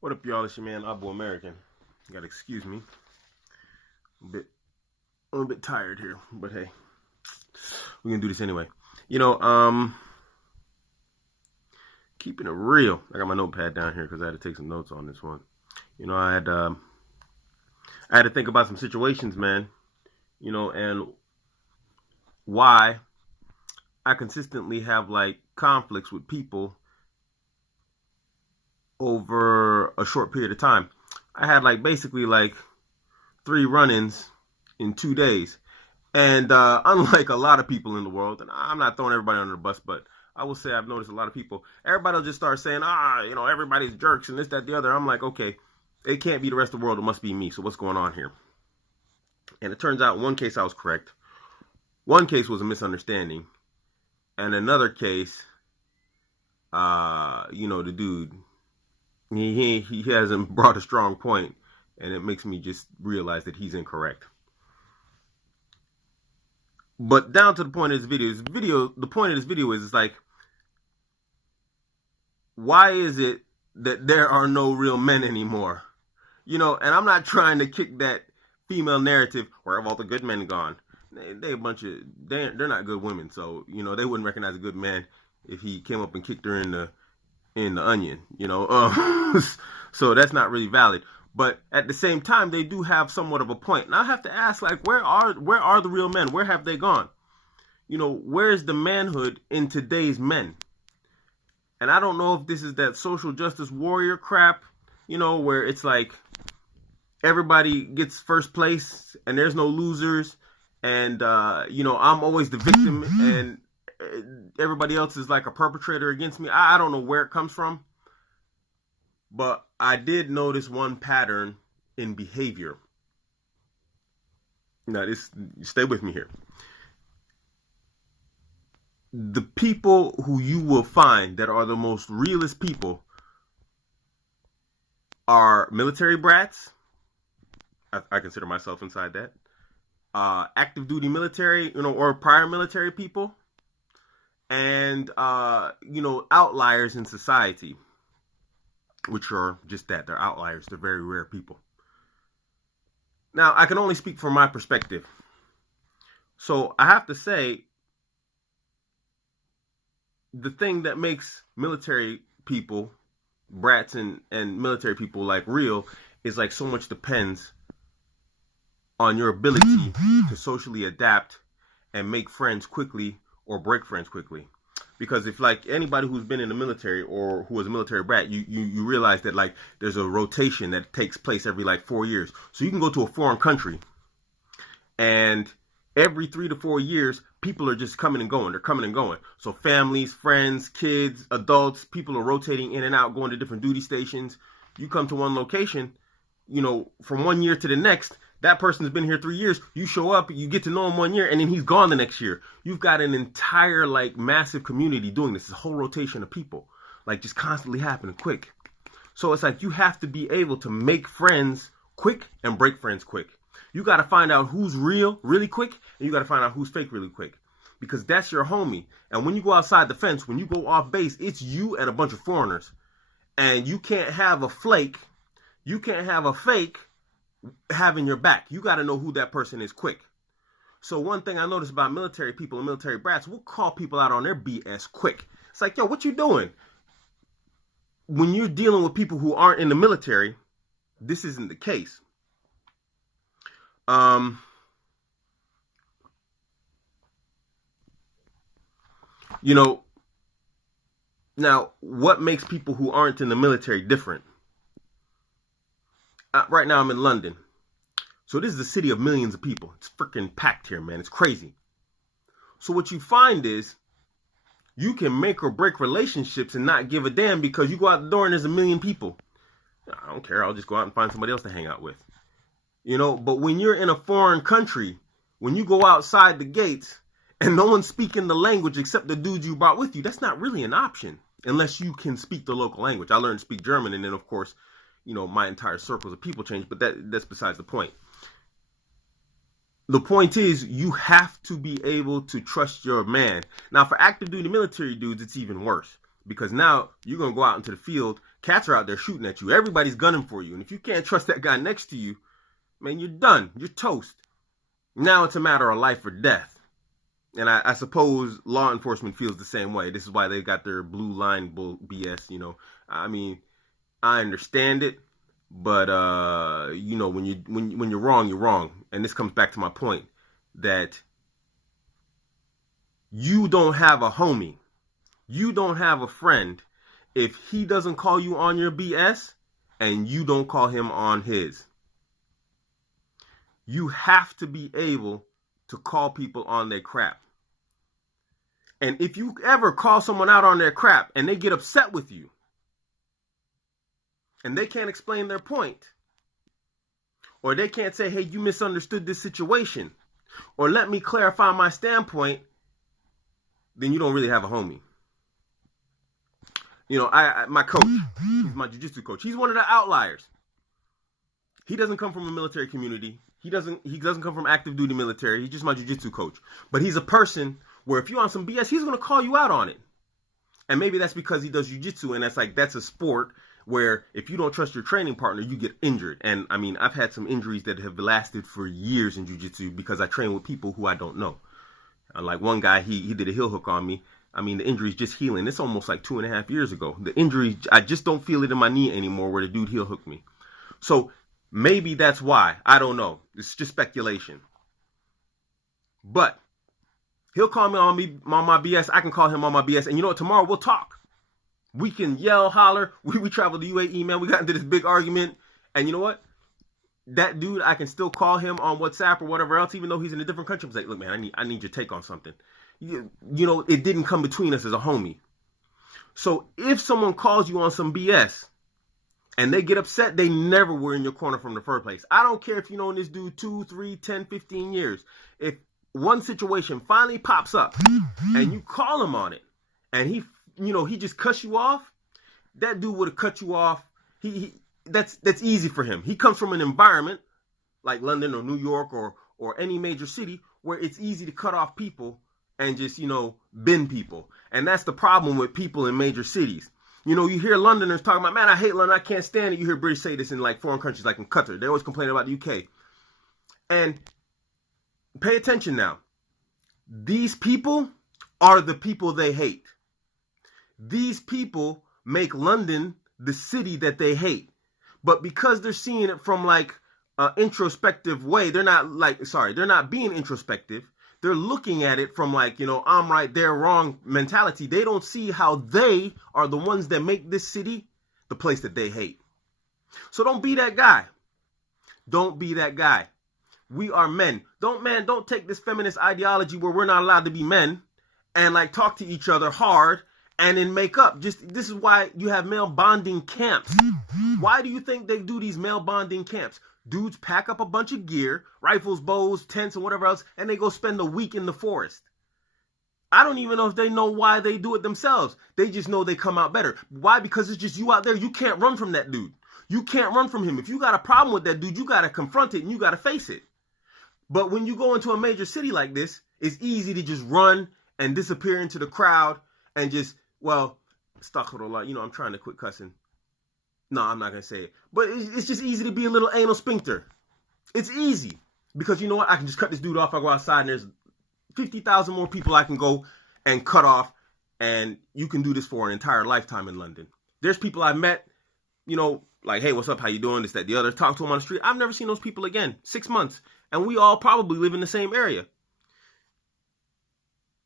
What up, y'all? It's your man Abuamerican. You gotta excuse me. I'm a bit tired here, but hey, we're gonna do this anyway. You know, keeping it real. I got my notepad down here because I had to take some notes on this one. You know, I had to think about some situations, man. You know, and why I consistently have like conflicts with people over a short period of time. I had like basically like 3 run-ins in 2 days. And unlike a lot of people in the world, and I'm not throwing everybody under the bus, but I will say I've noticed a lot of people, everybody will just start saying, everybody's jerks and this, that, the other. I'm like, okay, it can't be the rest of the world. It must be me. So what's going on here? And it turns out in one case I was correct. One case was a misunderstanding. And another case, the dude, he hasn't brought a strong point, and it makes me just realize that he's incorrect. But down to the point of this video, the point of this video is like, why is it that there are no real men anymore? And I'm not trying to kick that female narrative, where have all the good men gone? They're not good women, so they wouldn't recognize a good man if he came up and kicked her in the onion, so that's not really valid. But at the same time, they do have somewhat of a point. And I have to ask, like, where are the real men? Where have they gone? Where's the manhood in today's men? And I don't know if this is that social justice warrior crap, where it's like everybody gets first place and there's no losers. And, I'm always the victim and everybody else is like a perpetrator against me. I don't know where it comes from. But I did notice one pattern in behavior. Now, stay with me here. The people who you will find that are the most realist people are military brats. I consider myself inside that. Active duty military, or prior military people. And, outliers in society. Which are just that. They're outliers. They're very rare people. Now, I can only speak from my perspective. So I have to say, the thing that makes military people, brats and military people like real, is like so much depends on your ability to socially adapt and make friends quickly or break friends quickly. Because if like anybody who's been in the military or who was a military brat, you realize that like there's a rotation that takes place every like 4 years. So you can go to a foreign country and every 3 to 4 years, people are just coming and going. They're coming and going. So families, friends, kids, adults, people are rotating in and out, going to different duty stations. You come to one location, from 1 year to the next, that person's been here 3 years. You show up, you get to know him 1 year, and then he's gone the next year. You've got an entire, like, massive community doing this whole rotation of people, like, just constantly happening quick. So it's like you have to be able to make friends quick and break friends quick. You got to find out who's real really quick, and you got to find out who's fake really quick, because that's your homie. And when you go outside the fence, when you go off base, it's you and a bunch of foreigners. And you can't have a flake. You can't have a fake having your back. You got to know who that person is quick. So one thing I noticed about military people and military brats, we'll call people out on their BS quick. It's like, yo, what you doing? When you're dealing with people who aren't in the military, this isn't the case. Now, what makes people who aren't in the military different? Right now I'm in London. So this is a city of millions of people. It's freaking packed here, man. It's crazy. So what you find is you can make or break relationships and not give a damn because you go out the door and there's a million people. I don't care. I'll just go out and find somebody else to hang out with. But when you're in a foreign country, when you go outside the gates and no one's speaking the language except the dudes you brought with you, that's not really an option unless you can speak the local language. I learned to speak German, and then, of course, my entire circles of people change, but that's besides the point. The point is, you have to be able to trust your man. Now, for active duty military dudes, it's even worse, because now you're going to go out into the field Cats are out there shooting at you. Everybody's gunning for you. And if you can't trust that guy next to you, man, you're done. You're toast. Now it's a matter of life or death. And I suppose law enforcement feels the same way. This is why they got their blue line BS, you know. I mean, I understand it, but you know, when you're wrong, you're wrong. And this comes back to my point that you don't have a homie. You don't have a friend if he doesn't call you on your BS and you don't call him on his. You have to be able to call people on their crap. And if you ever call someone out on their crap and they get upset with you and they can't explain their point, or they can't say, hey, you misunderstood this situation, or let me clarify my standpoint, then you don't really have a homie. You know, my coach, he's my jiu-jitsu coach. He's one of the outliers. He doesn't come from a military community. He doesn't come from active duty military. He's just my jiu-jitsu coach. But he's a person where if you're on some BS, he's going to call you out on it. And maybe that's because he does jiu-jitsu, and that's a sport where if you don't trust your training partner, you get injured. And I mean, I've had some injuries that have lasted for years in jiu-jitsu because I train with people who I don't know. Like one guy, he did a heel hook on me. I mean, the injury's just healing. It's almost like 2.5 years ago. The injury, I just don't feel it in my knee anymore where the dude heel hooked me. So maybe that's why. I don't know. It's just speculation. But he'll call me on my BS. I can call him on my BS. And you know what? Tomorrow we'll talk. We can yell, holler. We traveled to UAE, man. We got into this big argument. And you know what? That dude, I can still call him on WhatsApp or whatever else, even though he's in a different country. I was like, look, man, I need your take on something. You know, it didn't come between us as a homie. So if someone calls you on some BS and they get upset, they never were in your corner from the first place. I don't care if you know this dude 2, 3, 10, 15 years. If one situation finally pops up and you call him on it and he just cuts you off, that dude would have cut you off. That's easy for him. He comes from an environment like London or New York or any major city where it's easy to cut off people and just, bend people. And that's the problem with people in major cities. You know, you hear Londoners talking about, man, I hate London, I can't stand it. You hear British say this in like foreign countries like in Qatar. They always complain about the UK. And pay attention now. These people are the people they hate. These people make London the city that they hate. But because they're seeing it from like an introspective way, they're not being introspective. They're looking at it from like, I'm right, they're wrong mentality. They don't see how they are the ones that make this city the place that they hate. So don't be that guy. Don't be that guy. We are men. Don't take this feminist ideology where we're not allowed to be men and like talk to each other hard and then make up. This is why you have male bonding camps. Why do you think they do these male bonding camps? Dudes pack up a bunch of gear, rifles, bows, tents, and whatever else, and they go spend a week in the forest. I don't even know if they know why they do it themselves. They just know they come out better. Why? Because it's just you out there. You can't run from that dude. You can't run from him. If you got a problem with that dude, you got to confront it and you got to face it. But when you go into a major city like this, it's easy to just run and disappear into the crowd and just, astaghfirullah, I'm trying to quit cussing. No, I'm not going to say it. But it's just easy to be a little anal sphincter. It's easy. Because you know what? I can just cut this dude off. I go outside and there's 50,000 more people I can go and cut off. And you can do this for an entire lifetime in London. There's people I've met, like, hey, what's up? How you doing? This, that, the other. Talk to them on the street. I've never seen those people again. 6 months. And we all probably live in the same area.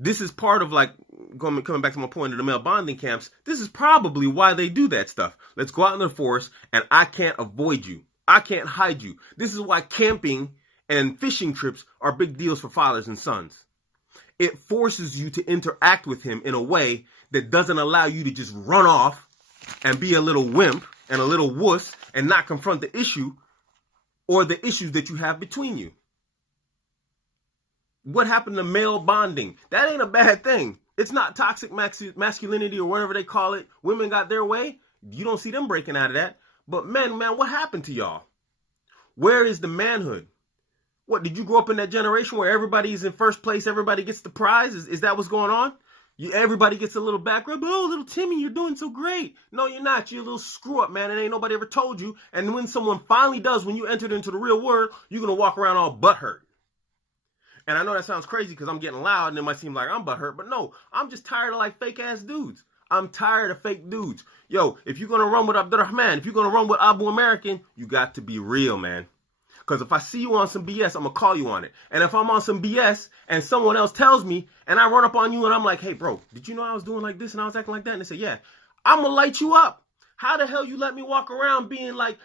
This is part of like coming back to my point of the male bonding camps. This is probably why they do that stuff. Let's go out in the forest and I can't avoid you. I can't hide you. This is why camping and fishing trips are big deals for fathers and sons. It forces you to interact with him in a way that doesn't allow you to just run off and be a little wimp and a little wuss and not confront the issue or the issues that you have between you. What happened to male bonding? That ain't a bad thing. It's not toxic masculinity or whatever they call it. Women got their way. You don't see them breaking out of that. But men, what happened to y'all? Where is the manhood? What, did you grow up in that generation where everybody's in first place, everybody gets the prize? Is that what's going on? Everybody gets a little back rub. Oh, little Timmy, you're doing so great. No, you're not. You're a little screw up, man. And ain't nobody ever told you. And when someone finally does, when you entered into the real world, you're going to walk around all butthurt. And I know that sounds crazy because I'm getting loud and it might seem like I'm butthurt. But no, I'm just tired of like fake ass dudes. I'm tired of fake dudes. Yo, if you're going to run with Abdurrahman, if you're going to run with Abuamerican, you got to be real, man. Because if I see you on some BS, I'm going to call you on it. And if I'm on some BS and someone else tells me and I run up on you and I'm like, hey, bro, did you know I was doing like this and I was acting like that? And they say, yeah, I'm going to light you up. How the hell you let me walk around being like,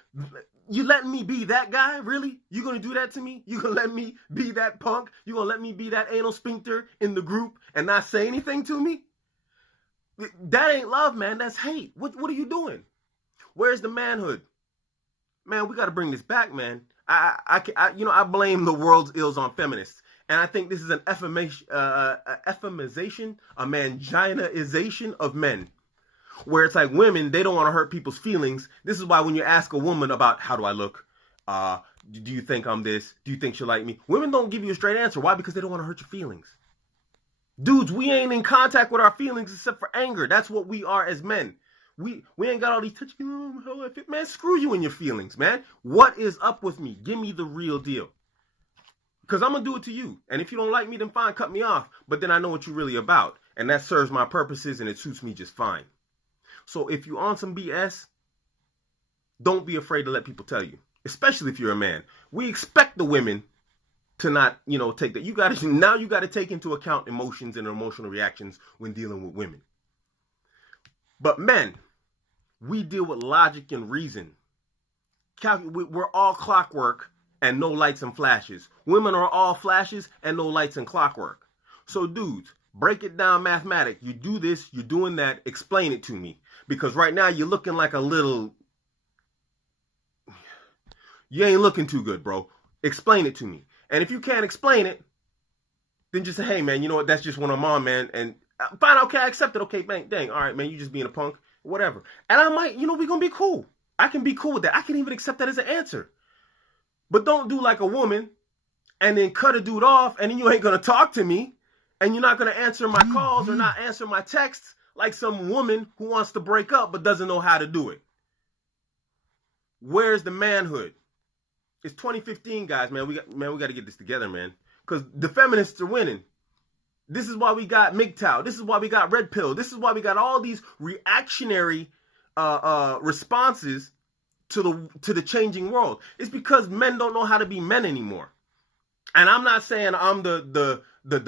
you letting me be that guy? Really? You going to do that to me? You going to let me be that punk? You going to let me be that anal sphincter in the group and not say anything to me? That ain't love, man. That's hate. What are you doing? Where's the manhood? Man, we got to bring this back, man. I blame the world's ills on feminists. And I think this is an ephemization, a manginaization of men. Where it's like women, they don't want to hurt people's feelings. This is why when you ask a woman about how do I look, do you think I'm this? Do you think she'll like me? Women don't give you a straight answer. Why? Because they don't want to hurt your feelings. Dudes, we ain't in contact with our feelings except for anger. That's what we are as men. We ain't got all these touchy, how I feel. Man, screw you and your feelings, man. What is up with me? Give me the real deal. Because I'm going to do it to you. And if you don't like me, then fine, cut me off. But then I know what you're really about. And that serves my purposes and it suits me just fine. So if you're on some BS, don't be afraid to let people tell you. Especially if you're a man. We expect the women to not, take that. You got to take into account emotions and emotional reactions when dealing with women. But men, we deal with logic and reason. We're all clockwork and no lights and flashes. Women are all flashes and no lights and clockwork. So dudes, break it down mathematic. You do this, you're doing that, explain it to me. Because right now you're looking like a little... You ain't looking too good, bro. Explain it to me. And if you can't explain it, then just say, hey, man, you know what? That's just what I'm on, man. And fine, okay, I accept it. Okay, dang, all right, man, you just being a punk, whatever. And I might, we're going to be cool. I can be cool with that. I can even accept that as an answer. But don't do like a woman and then cut a dude off and then you ain't going to talk to me and you're not going to answer my calls or not answer my texts like some woman who wants to break up but doesn't know how to do it. Where's the manhood? It's 2015, guys, man. We got to get this together, man. Because the feminists are winning. This is why we got MGTOW. This is why we got Red Pill. This is why we got all these reactionary responses to the changing world. It's because men don't know how to be men anymore. And I'm not saying I'm the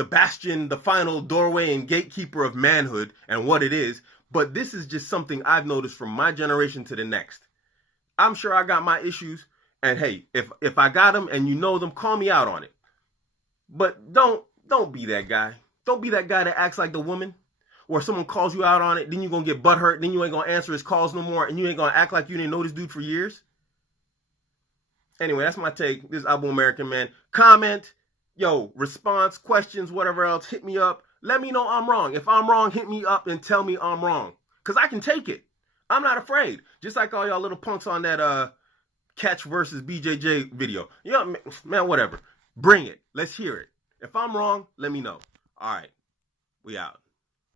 bastion, the final doorway and gatekeeper of manhood and what it is, but this is just something I've noticed from my generation to the next. I'm sure I got my issues, and hey, if I got them and you know them, call me out on it. But don't be that guy. Don't be that guy that acts like the woman, where someone calls you out on it, then you're going to get butthurt, then you ain't going to answer his calls no more, and you ain't going to act like you didn't know this dude for years. Anyway, that's my take. This is Abuamerican, man. Comment, response, questions, whatever else, hit me up. Let me know I'm wrong. If I'm wrong, hit me up and tell me I'm wrong. Because I can take it. I'm not afraid. Just like all y'all little punks on that Catch versus BJJ video. Man, whatever. Bring it. Let's hear it. If I'm wrong, let me know. All right. We out.